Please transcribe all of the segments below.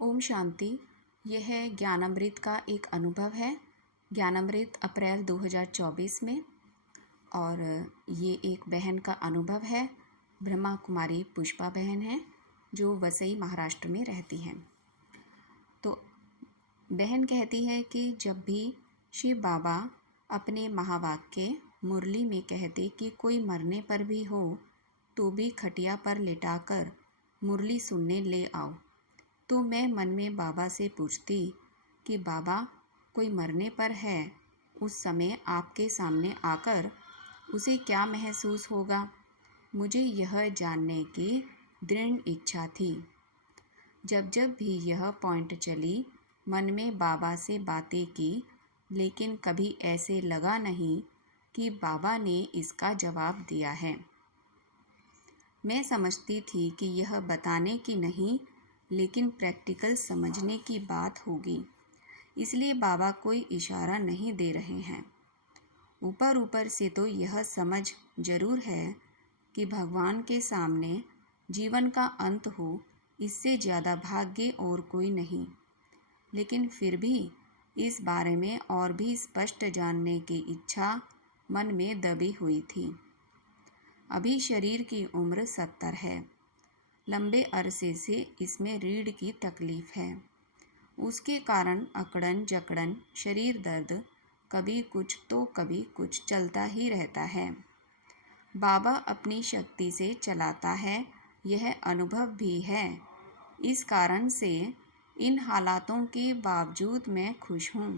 ओम शांति। यह ज्ञानामृत का एक अनुभव है। ज्ञानामृत अप्रैल 2024 में, और ये एक बहन का अनुभव है। ब्रह्मा कुमारी पुष्पा बहन है जो वसई महाराष्ट्र में रहती हैं। तो बहन कहती है कि जब भी शिव बाबा अपने महावाक्य मुरली में कहते कि कोई मरने पर भी हो तो भी खटिया पर लिटाकर मुरली सुनने ले आओ, तो मैं मन में बाबा से पूछती कि बाबा, कोई मरने पर है, उस समय आपके सामने आकर उसे क्या महसूस होगा। मुझे यह जानने की दृढ़ इच्छा थी। जब जब भी यह पॉइंट चली, मन में बाबा से बातें की, लेकिन कभी ऐसे लगा नहीं कि बाबा ने इसका जवाब दिया है। मैं समझती थी कि यह बताने की नहीं, लेकिन प्रैक्टिकल समझने की बात होगी, इसलिए बाबा कोई इशारा नहीं दे रहे हैं। ऊपर ऊपर से तो यह समझ जरूर है कि भगवान के सामने जीवन का अंत हो, इससे ज़्यादा भाग्य और कोई नहीं, लेकिन फिर भी इस बारे में और भी स्पष्ट जानने की इच्छा मन में दबी हुई थी। अभी शरीर की उम्र 70 है। लंबे अरसे से इसमें रीढ़ की तकलीफ है। उसके कारण अकड़न जकड़न, शरीर दर्द, कभी कुछ तो कभी कुछ चलता ही रहता है। बाबा अपनी शक्ति से चलाता है, यह अनुभव भी है। इस कारण से इन हालातों के बावजूद मैं खुश हूँ।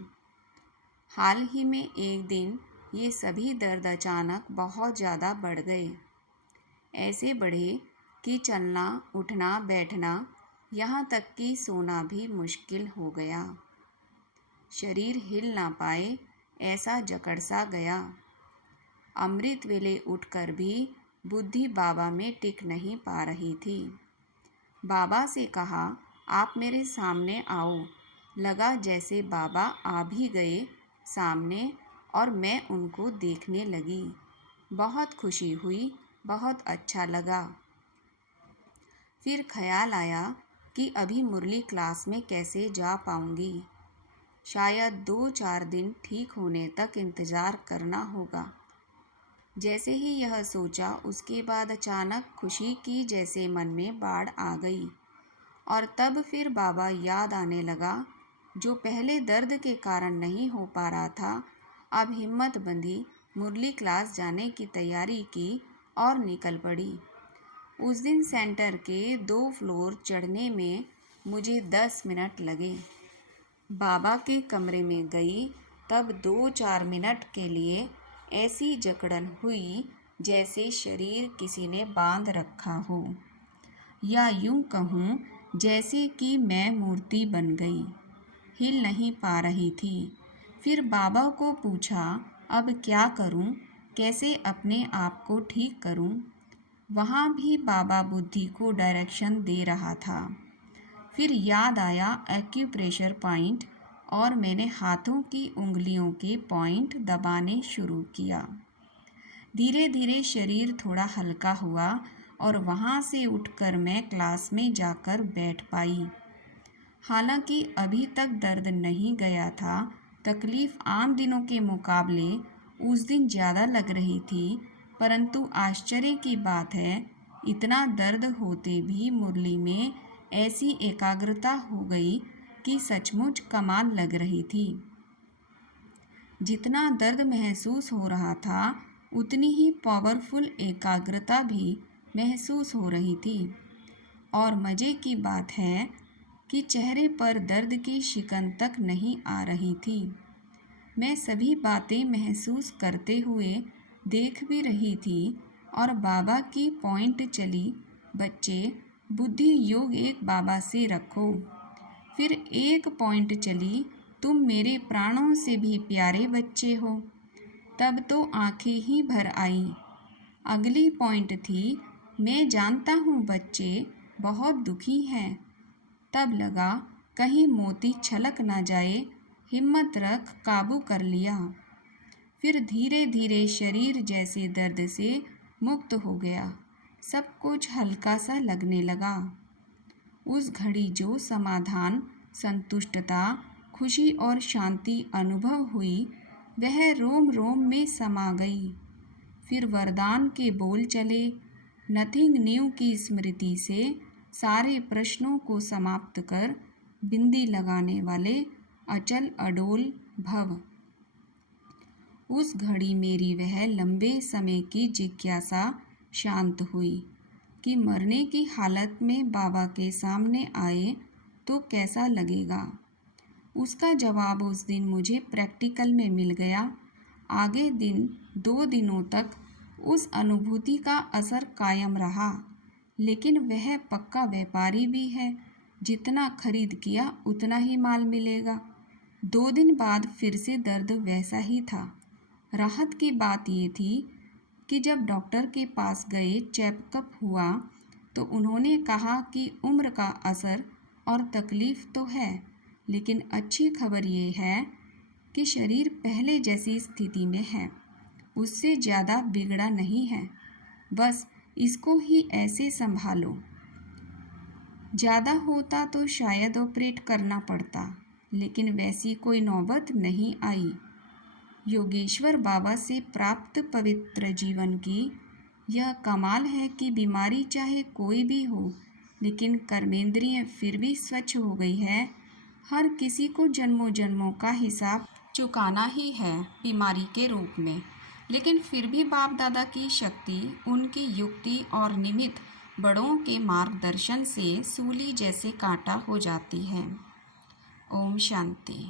हाल ही में एक दिन ये सभी दर्द अचानक बहुत ज़्यादा बढ़ गए। ऐसे बढ़े कि चलना, उठना, बैठना, यहाँ तक कि सोना भी मुश्किल हो गया। शरीर हिल ना पाए, ऐसा जकड़ सा गया। अमृत वेले उठकर भी बुद्धि बाबा में टिक नहीं पा रही थी। बाबा से कहा, आप मेरे सामने आओ। लगा जैसे बाबा आ भी गए सामने, और मैं उनको देखने लगी। बहुत खुशी हुई, बहुत अच्छा लगा। फिर ख्याल आया कि अभी मुरली क्लास में कैसे जा पाऊंगी। शायद 2-4 दिन ठीक होने तक इंतज़ार करना होगा। जैसे ही यह सोचा, उसके बाद अचानक खुशी की जैसे मन में बाढ़ आ गई, और तब फिर बाबा याद आने लगा। जो पहले दर्द के कारण नहीं हो पा रहा था, अब हिम्मत बंधी, मुरली क्लास जाने की तैयारी की और निकल पड़ी। उस दिन सेंटर के 2 फ्लोर चढ़ने में मुझे 10 मिनट लगे। बाबा के कमरे में गई, तब 2-4 मिनट के लिए ऐसी जकड़न हुई जैसे शरीर किसी ने बांध रखा हो, या यूं कहूँ जैसे कि मैं मूर्ति बन गई, हिल नहीं पा रही थी। फिर बाबा को पूछा, अब क्या करूं, कैसे अपने आप को ठीक करूं। वहाँ भी बाबा बुद्धि को डायरेक्शन दे रहा था। फिर याद आया एक्यूप्रेशर पॉइंट, और मैंने हाथों की उंगलियों के पॉइंट दबाने शुरू किया। धीरे धीरे शरीर थोड़ा हल्का हुआ, और वहाँ से उठकर मैं क्लास में जाकर बैठ पाई। हालांकि अभी तक दर्द नहीं गया था, तकलीफ़ आम दिनों के मुकाबले उस दिन ज़्यादा लग रही थी। परंतु आश्चर्य की बात है, इतना दर्द होते भी मुरली में ऐसी एकाग्रता हो गई कि सचमुच कमाल लग रही थी। जितना दर्द महसूस हो रहा था, उतनी ही पावरफुल एकाग्रता भी महसूस हो रही थी। और मज़े की बात है कि चेहरे पर दर्द की शिकन तक नहीं आ रही थी। मैं सभी बातें महसूस करते हुए देख भी रही थी, और बाबा की पॉइंट चली, बच्चे, बुद्धि योग एक बाबा से रखो। फिर एक पॉइंट चली, तुम मेरे प्राणों से भी प्यारे बच्चे हो। तब तो आंखें ही भर आई। अगली पॉइंट थी, मैं जानता हूँ बच्चे बहुत दुखी हैं। तब लगा कहीं मोती छलक ना जाए, हिम्मत रख काबू कर लिया। फिर धीरे धीरे शरीर जैसे दर्द से मुक्त हो गया, सब कुछ हल्का सा लगने लगा। उस घड़ी जो समाधान, संतुष्टता, खुशी और शांति अनुभव हुई, वह रोम रोम में समा गई। फिर वरदान के बोल चले, नथिंग न्यू की स्मृति से सारे प्रश्नों को समाप्त कर बिंदी लगाने वाले अचल अडोल भव। उस घड़ी मेरी वह लंबे समय की जिज्ञासा शांत हुई कि मरने की हालत में बाबा के सामने आए तो कैसा लगेगा। उसका जवाब उस दिन मुझे प्रैक्टिकल में मिल गया। आगे 2 दिनों तक उस अनुभूति का असर कायम रहा। लेकिन वह पक्का व्यापारी भी है, जितना खरीद किया उतना ही माल मिलेगा। 2 दिन बाद फिर से दर्द वैसा ही था। राहत की बात ये थी कि जब डॉक्टर के पास गए, चेकअप हुआ, तो उन्होंने कहा कि उम्र का असर और तकलीफ़ तो है, लेकिन अच्छी खबर ये है कि शरीर पहले जैसी स्थिति में है, उससे ज़्यादा बिगड़ा नहीं है। बस इसको ही ऐसे संभालो। ज़्यादा होता तो शायद ऑपरेट करना पड़ता, लेकिन वैसी कोई नौबत नहीं आई। योगेश्वर बाबा से प्राप्त पवित्र जीवन की यह कमाल है कि बीमारी चाहे कोई भी हो, लेकिन कर्मेंद्रिय फिर भी स्वच्छ हो गई है। हर किसी को जन्मों जन्मों का हिसाब चुकाना ही है बीमारी के रूप में, लेकिन फिर भी बाप दादा की शक्ति, उनकी युक्ति और निमित्त बड़ों के मार्गदर्शन से सूली जैसे कांटा हो जाती है। ओम शांति।